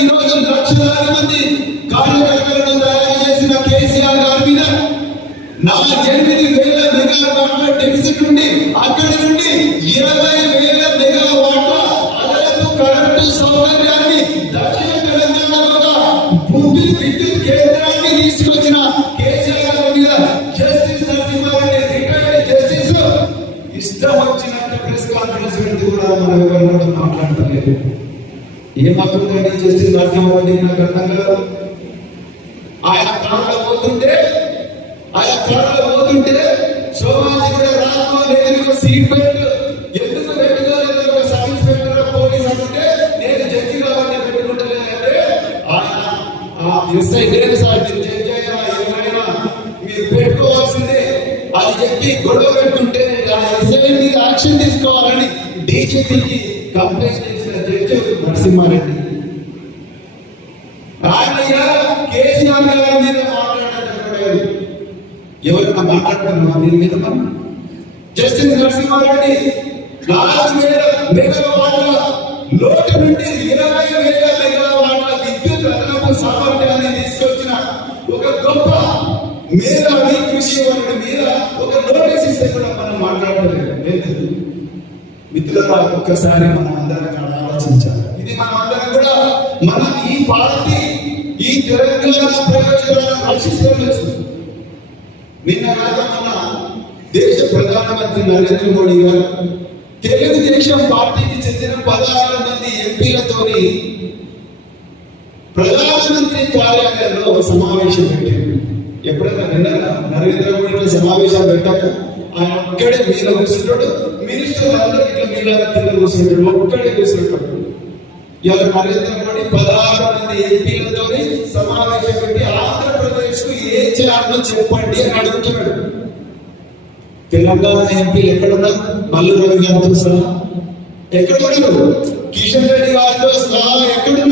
ఈ రోజు లక్షలాది మంది కార్యకర్తలను తయారు చేసిన కేసీఆర్ గారి మీద 8,000 మెగావాట్ల డెఫిసిట్ ఉండి అక్కడి నుండి 20,000 మెగావాట్ల అదనపు కరెంటు సౌకర్యాన్ని దక్షిణ తెలంగాణలో విద్యుత్ కేంద్రాన్ని తీసుకొచ్చిన కేసీఆర్ గారి మీద జస్టిస్ నరసింహారెడ్డి రిటైర్డ్ జస్టిస్ ఇష్టం వచ్చినట్టు ప్రెస్ కాన్ఫరెన్స్ పెట్టి కూడా మనం ఎవరినో మాట్లాడలేదు. ఏం అవుతుందండి జస్టిస్ నరసింహారెడ్డి నాకు అర్థం కాదు. ఆయన కారులో పోతుంటే సోమాజి కూడా రాజమోహన్ సీట్ బెల్ట్ ఎందుకు పెట్టుకోలేదు ఒక సబ్ ఇన్స్పెక్టర్ పోలీస్ అంటే నేను జడ్జి కాబట్టి పెట్టుకుంటలేదంటే ఎస్ఐ లేదు సార్ మీరు జడ్జి అయినా ఎవరైనా మీరు పెట్టుకోవాల్సిందే అది చెప్పి గొడవ పెట్టుకుంటే ఎస్ఐ మీద యాక్షన్ తీసుకోవాలని డీజీపీకి కంప్లైంట్ చేసిన జడ్జి నరసింహారెడ్డి. ఆయన కేసీఆర్ గారి మీద మాట్లాడారు. ఎవరైనా మాట్లాడుతున్నా దీని మీద జస్టిస్ నరసింహారెడ్డి 4,000 మెగావాట్ల లోటు నుండి 20,000 మెగావాట్ల విద్యుత్ అదనపు సామర్థ్యాన్ని తీసుకొచ్చిన ఒక గొప్ప మేధావి కృషి వారి మీద ఒక నోటీస్ ఇస్తే కూడా మనం మాట్లాడలేదు. మిత్రుల ఒక్కసారి మనం అందరం ఆలోచించాలి. ఇది మనం అందరం కూడా మన ఈ పార్టీ ఈ తెలంగాణ ప్రయోజనాలను రక్షిస్తుండొచ్చు. నిన్న మన దేశ ప్రధానమంత్రి నరేంద్ర మోడీ గారు తెలుగుదేశం పార్టీకి చెందిన 16 మంది ఎంపీలతోని ప్రధానమంత్రి కార్యాలయంలో సమావేశం పెట్టారు. ఎప్పుడైనా విన్నారా నరేంద్ర మోడీ సమావేశం పెట్టాక ఆయన ఒక్కడే మీద కూర్చుంటాడు, మినిస్టర్లు అందరూ ఇట్లా మీద కింద కూర్చుంటాడు, ఒక్కడే కూర్చుంటాడు. ఇవాళ నరేంద్ర మోడీ 16 మంది ఎంపీలతో సమావేశం పెట్టి ఆంధ్రప్రదేశ్ కు ఏ చేయాలో చెప్పండి అని అడుగుతున్నాడు. తెలంగాణ ఎంపీలు ఎక్కడున్నారు? మల్లు రవి గారితో సహా ఎక్కడున్నారు? కిషన్ రెడ్డి గారితో సహా ఎక్కడున్నారు?